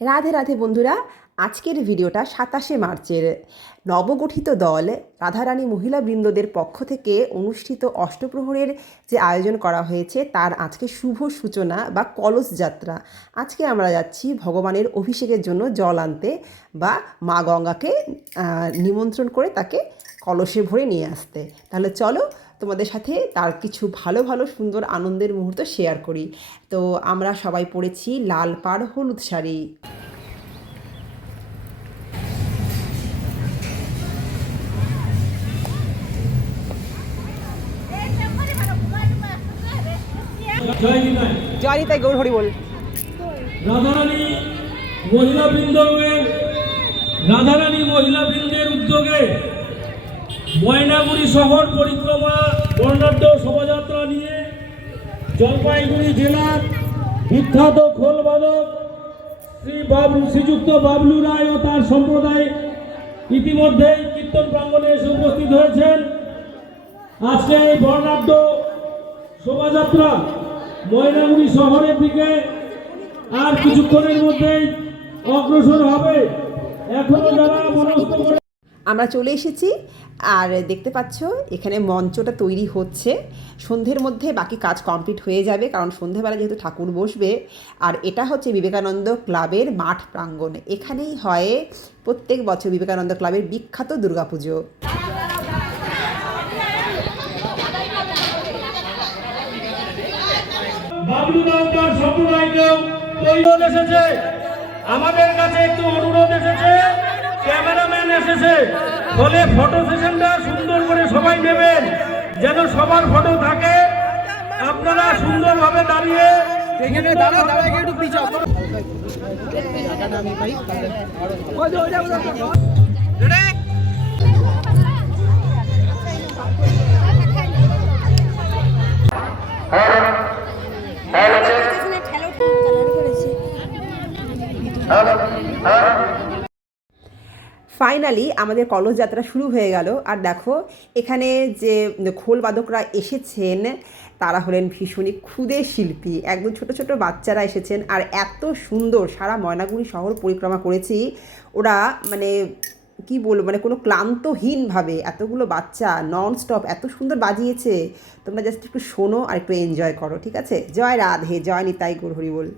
রাধে রাধে বন্ধুরা, আজকের ভিডিওটা ২৭শে মার্চের। নবগঠিত দল রাধারানী মহিলা বৃন্দদের পক্ষ থেকে অনুষ্ঠিত অষ্টপ্রহরের যে আয়োজন করা হয়েছে তার আজকে শুভ সূচনা বা কলস যাত্রা। আজকে আমরা যাচ্ছি ভগবানের অভিষেকের জন্য জল আনতে বা মা গঙ্গাকে নিমন্ত্রণ করে তাকে কলসে ভরে নিয়ে আসতে। তাহলে চলো তোমাদের সাথে তার কিছু ভালো ভালো সুন্দর আনন্দের মুহূর্ত শেয়ার করি। তো আমরা সবাই পরেছি লাল পাড় হলুদ শাড়ি। জয় নিতাই গৌর হরি বল। রাধারানী মহিলা বৃন্দের উদ্যোগে ময়নাগুড়ি শহর পরিক্রমা বর্ণাঢ্য শোভাযাত্রা নিয়ে জলপাইগুড়ি জেলার বিখ্যাত খোলবাদক শ্রীযুক্ত বাবলু রায় ও তার সম্প্রদায় ইতিমধ্যেই কীর্তন প্রাঙ্গণে এসে উপস্থিত হয়েছেন। আজকে এই বর্ণাঢ্য শোভাযাত্রা ময়নাগুড়ি শহরের দিকে আর কিছুক্ষণের মধ্যেই অগ্রসর হবে। এখনো যারা মনস্থ করে আমরা চলে এসেছি আর দেখতে পাচ্ছ এখানে মঞ্চটা তৈরি হচ্ছে। সন্ধ্যের মধ্যে বাকি কাজ কমপ্লিট হয়ে যাবে, কারণ সন্ধ্যেবেলা যেহেতু ঠাকুর বসবে। আর এটা হচ্ছে বিবেকানন্দ ক্লাবের মাঠ প্রাঙ্গণ। এখানেই হয় প্রত্যেক বছর বিবেকানন্দ ক্লাবের বিখ্যাত দুর্গাপুজো। আমাদের কাছে একটু অনুরোধ এসেছে, ক্যামেরাম্যান এসেছে, ফলে ফটো সেশনটা সুন্দর করে সবাই নেবেন, যেন সবার ফটো থাকে। আপনারা সুন্দরভাবে দাঁড়িয়ে ফাইনালি আমাদের কলস যাত্রা শুরু হয়ে গেল। আর দেখো এখানে যে খোলবাদকরা এসেছেন তারা হলেন ভীষণই ক্ষুদে শিল্পী, একদম ছোট ছোট বাচ্চারা এসেছেন। আর এত সুন্দর সারা ময়নাগুড়ি শহর পরিক্রমা করেছি, ওরা মানে কি বলবো, মানে কোনো ক্লান্তহীনভাবে এতগুলো বাচ্চা নন স্টপ এত সুন্দর বাজিয়েছে। তোমরা জাস্ট একটু শোনো আর একটু এনজয় করো, ঠিক আছে? জয় রাধে, জয় নিতাই গৌর হরি বল।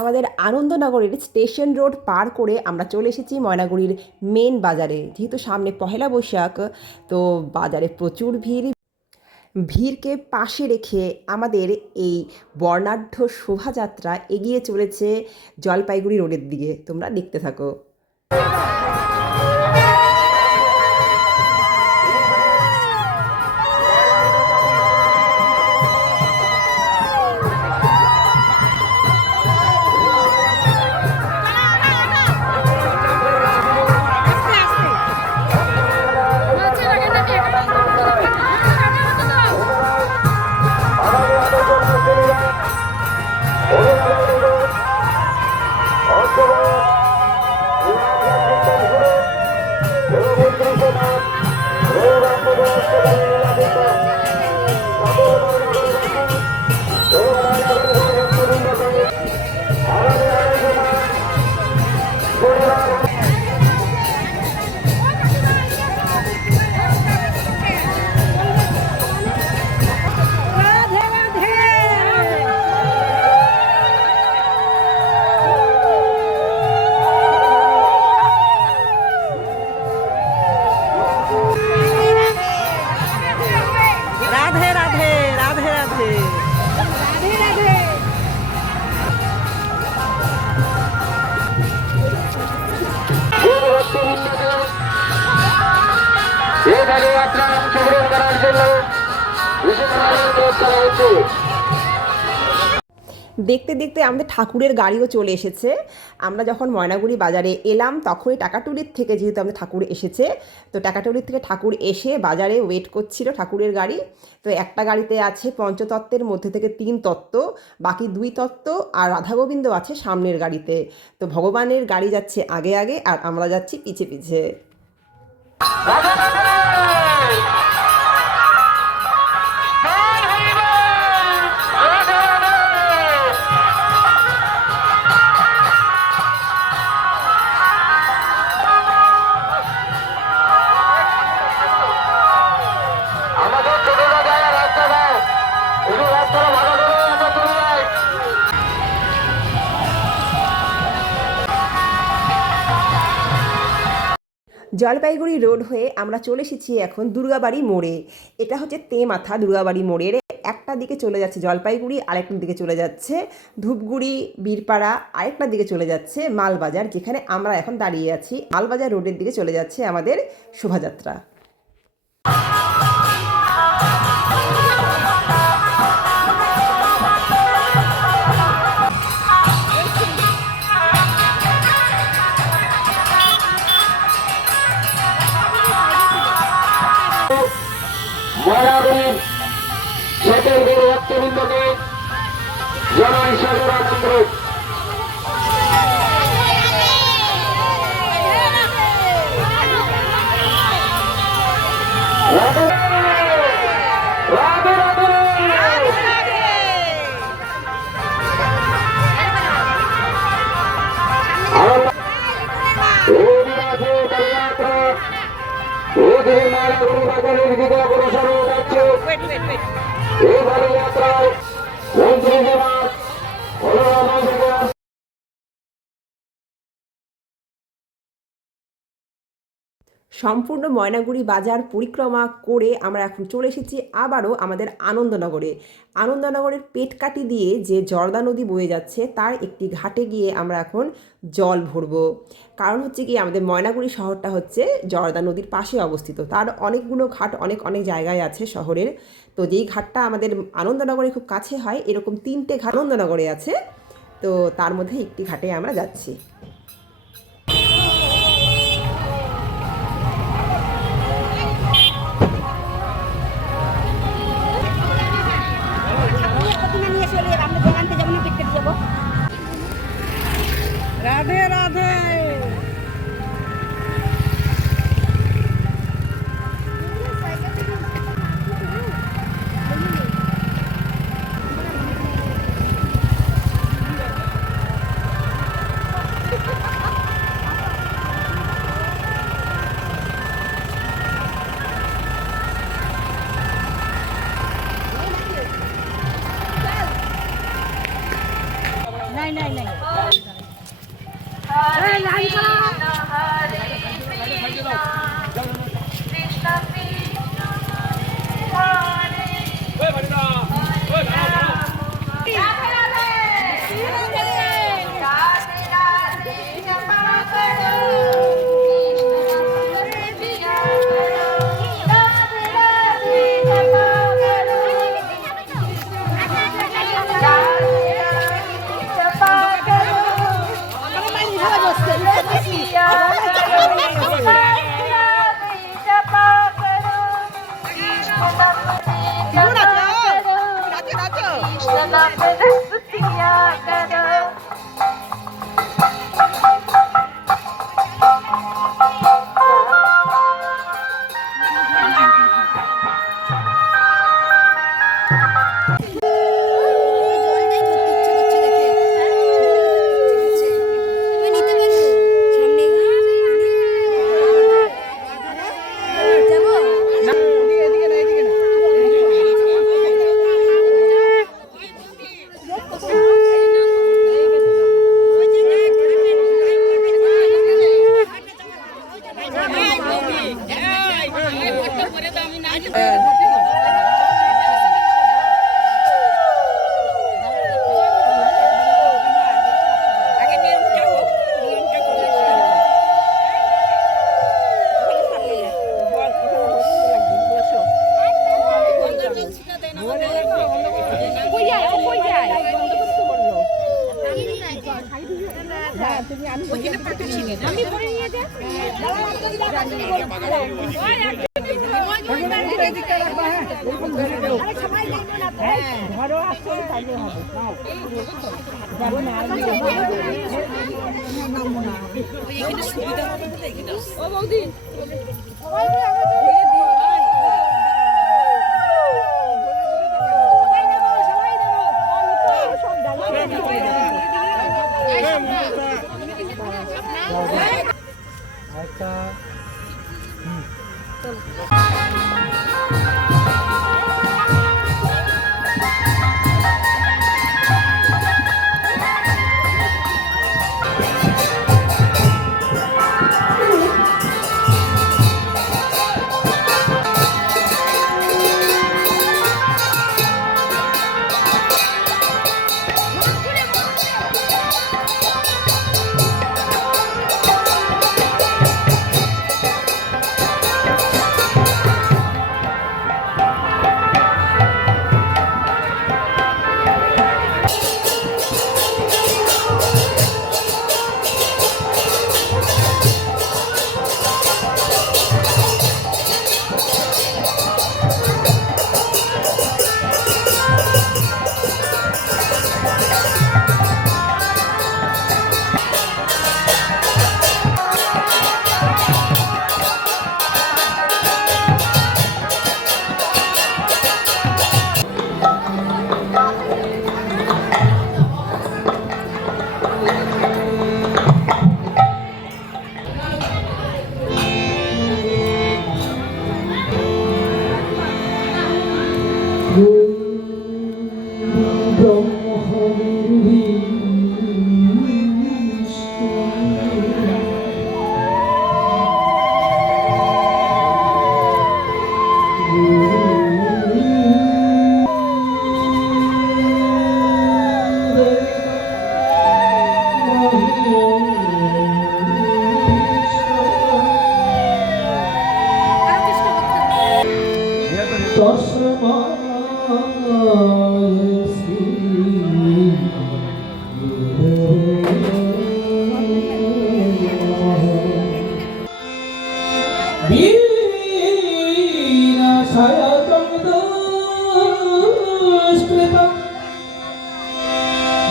আমাদের আনন্দনগরের স্টেশন রোড পার করে আমরা চলে এসেছি ময়নাগুড়ির মেন বাজারে। যেহেতু সামনে পহেলা বৈশাখ, তো বাজারে প্রচুর ভিড়কে পাশে রেখে আমাদের এই বর্ণাঢ্য শোভাযাত্রা এগিয়ে চলেছে জলপাইগুড়ি রোডের দিকে। তোমরা দেখতে থাকো। রাধে রাধে রাধে রাধে এখানে আপনার অংশগ্রহণ করার জন্য দেখতে দেখতে আমাদের ঠাকুরের গাড়িও চলে এসেছে। আমরা যখন ময়নাগুড়ি বাজারে এলাম তখনই টাকাটুলির থেকে, যেহেতু আমাদের ঠাকুর এসেছে, তো টাকাটুলির থেকে ঠাকুর এসে বাজারে ওয়েট করছিল ঠাকুরের গাড়ি। তো একটা গাড়িতে আছে পঞ্চতত্ত্বের মধ্যে থেকে 3 তত্ত্ব, বাকি 2 তত্ত্ব আর রাধা গোবিন্দ আছে সামনের গাড়িতে। তো ভগবানের গাড়ি যাচ্ছে আগে আগে আর আমরা যাচ্ছি পিছে পিছে। আমাদের ছোট রাজা রাস্তা দাও, এই রাস্তাটা ভালো করে আমরা চলে যাই। জলপাইগুড়ি রোড হয়ে আমরা চলে এসেছি এখন দুর্গাবাড়ি মোড়ে। এটা হচ্ছে তেমাথা দুর্গাবাড়ি মোড়ের একটা দিকে চলে যাচ্ছে জলপাইগুড়ি, আরেকটার দিকে চলে যাচ্ছে ধূপগুড়ি বীরপাড়া, আরেকটার দিকে চলে যাচ্ছে মালবাজার, যেখানে আমরা এখন দাঁড়িয়ে আছি। মালবাজার রোডের দিকে চলে যাচ্ছে আমাদের শোভাযাত্রা। ময়নাগুড়ির সেটের গরু ভক্তবৃন্দকে জানাই সাদর আমন্ত্রণ। রাধে রাধে রাধে বাজারের দিকে অগ্রসর হয়ে যাচ্ছে। এই ভালো যাত্রায় মন্ত্রী নিবাস সম্পূর্ণ ময়নাগুড়ি বাজার পরিক্রমা করে আমরা এখন চলে এসেছি আবারও আমাদের আনন্দনগরে। আনন্দনগরের পেটকাটি দিয়ে যে জর্দা নদী বয়ে যাচ্ছে তার একটি ঘাটে গিয়ে আমরা এখন জল ভরবো। কারণ হচ্ছে কি, আমাদের ময়নাগুড়ি শহরটা হচ্ছে জর্দা নদীর পাশে অবস্থিত। তার অনেকগুলো ঘাট অনেক অনেক জায়গায় আছে শহরের। তো যেই ঘাটটা আমাদের আনন্দনগরে খুব কাছে হয়, এরকম 3টে ঘাট আনন্দনগরে আছে। তো তার মধ্যে একটি ঘাটে আমরা যাচ্ছি। রাধে রাধে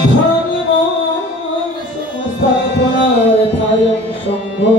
ধর্ম সংস্থাপনার্থায় সংঘ